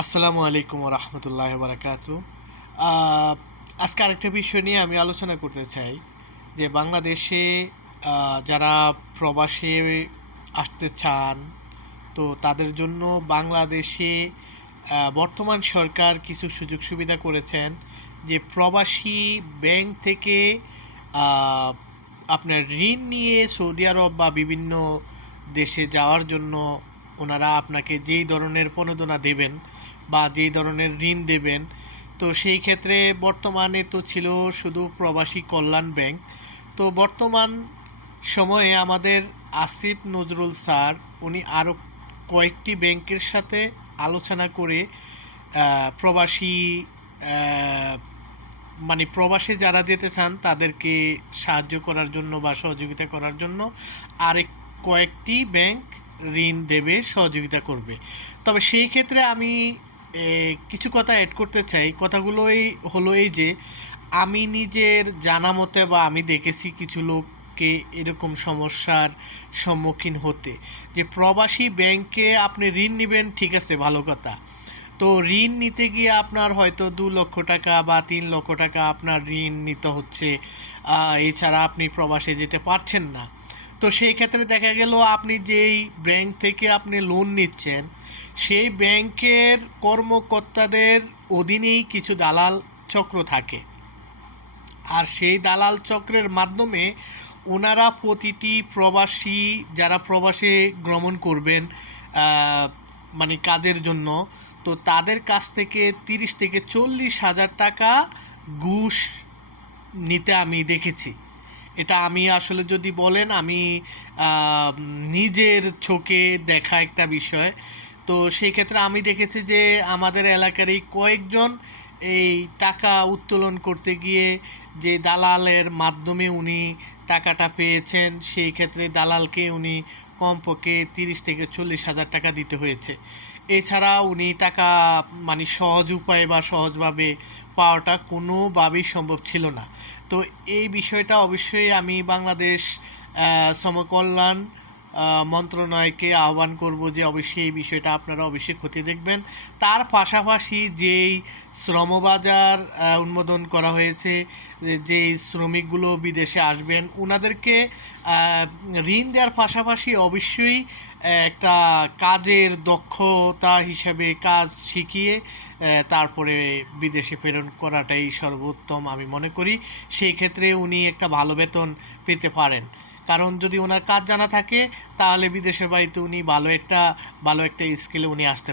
আসসালামু আলাইকুম রহমতুল্লাহ বারাকাত আজকে আরেকটা বিষয় নিয়ে আমি আলোচনা করতে চাই যে বাংলাদেশে যারা প্রবাসে আসতে চান, তো তাদের জন্য বাংলাদেশে বর্তমান সরকার কিছু সুযোগ সুবিধা করেছেন যে প্রবাসী ব্যাংক থেকে আপনার ঋণ নিয়ে সৌদি আরব বা বিভিন্ন দেশে যাওয়ার জন্য ওনারা আপনাকে যেই ধরনের প্রণোদনা দেবেন বা যেই ধরনের ঋণ দেবেন, তো সেই ক্ষেত্রে বর্তমানে তো ছিল শুধু প্রবাসী কল্যাণ ব্যাংক। তো বর্তমান সময়ে আমাদের আসিফ নজরুল স্যার, উনি আরও কয়েকটি ব্যাংকের সাথে আলোচনা করে প্রবাসী মানে প্রবাসে যারা যেতে চান তাদেরকে সাহায্য করার জন্য বা সহযোগিতা করার জন্য আরেক কয়েকটি ব্যাংক ঋণ দেবে, সহযোগিতা করবে। তবে সেই ক্ষেত্রে আমি কিছু কথা অ্যাড করতে চাই। কথাগুলোই হলো এই যে, আমি নিজের জানা মতে বা আমি দেখেছি কিছু লোককে এরকম সমস্যার সম্মুখীন হতে। যে প্রবাসী ব্যাংকে আপনি ঋণ নেবেন, ঠিক আছে, ভালো কথা। তো ঋণ নিতে গিয়ে আপনার হয়তো দু লক্ষ টাকা বা তিন লক্ষ টাকা আপনার ঋণ নিতে হচ্ছে। এছাড়া আপনি প্রবাসে যেতে পারছেন না। তো সেই ক্ষেত্রে দেখা গেল আপনি যেই ব্যাংক থেকে আপনি লোন নিচ্ছেন, সেই ব্যাংকের কর্মকর্তাদের অধীনেই কিছু দালাল চক্র থাকে। আর সেই দালাল চক্রের মাধ্যমে ওনারা প্রতিটি প্রবাসী, যারা প্রবাসে গমন করবেন মানে কাজের জন্য, তো তাদের কাছ থেকে তিরিশ থেকে চল্লিশ হাজার টাকা ঘুষ নিতে আমি দেখেছি। এটা আমি আসলে যদি বলেন, আমি নিজের চোখে দেখা একটা বিষয়। তো সেই ক্ষেত্রে আমি দেখেছি যে আমাদের এলাকারই কয়েকজন এই টাকা উত্তোলন করতে গিয়ে যে দালালের মাধ্যমে উনি টাকাটা পেয়েছেন, সেই ক্ষেত্রে দালালকে উনি কমপক্ষে তিরিশ থেকে চল্লিশ হাজার টাকা দিতে হয়েছে। এছাড়া উনি টাকা মানে সহজ উপায়ে বা সহজভাবে পাওয়াটা কোনোভাবেই সম্ভব ছিল না। তো এই বিষয়টা অবশ্যই আমি বাংলাদেশ সমকল্যাণ মন্ত্রণালয়কে আহ্বান করব যে অবশ্যই এই বিষয়টা আপনারা অবশ্যই ক্ষতি দেখবেন। তার পাশাপাশি যেই শ্রমবাজার উন্মোদন করা হয়েছে যে- যেই শ্রমিকগুলো বিদেশে আসবেন ওনাদেরকে ঋণ দেওয়ার পাশাপাশি অবশ্যই একটা কাজের দক্ষতা হিসাবে কাজ শিখিয়ে তারপরে বিদেশে প্রেরণ করাটাই সর্বোত্তম আমি মনে করি। সেই ক্ষেত্রে উনি একটা ভালো বেতন পেতে পারেন। কারণ যদি ওনার কাজ জানা থাকে, তাহলে বিদেশের বাড়িতে উনি ভালো একটা ভালো একটা স্কিলে উনি আসতে